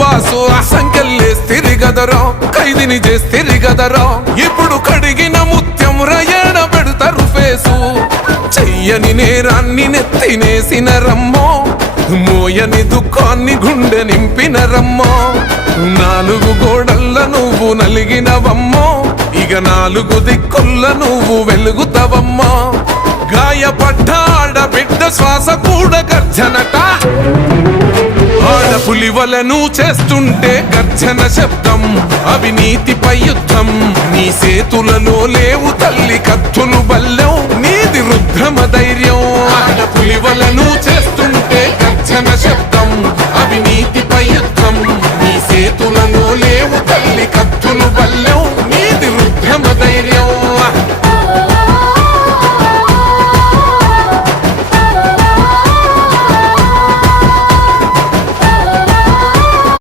Boss సంకెళ్ళేస్తిరి గదరా, ఖైదీని చేస్తిరి గదరా. ఇప్పుడు కడిగిన ముత్యం రయణ పెడతారు ఫేసు. చెయ్యని నేరాన్ని నెత్తినేసిన రమ్మో, మోయని దుఃఖాన్ని గుండె నింపిన రమ్మో. 4 గోడల్ల నువ్వు నలిగినవమ్మో, ఇక 4 దిక్కుల్ల నువ్వు వెలుగుతావమ్మా. గాయపడ్డ ఆడబిడ్డ శ్వాస కూడా గర్జనట. ఆడపులివలను చేస్తుంటే గర్జన శబ్దం, అవినీతిపై యుద్ధం. నీ సేతులలో లేవు తల్లి కత్తులు బల్లెం, నీది రుద్రమ ధైర్యం. ఆడపులివలను చేస్తుంటే గర్జన శబ్దం,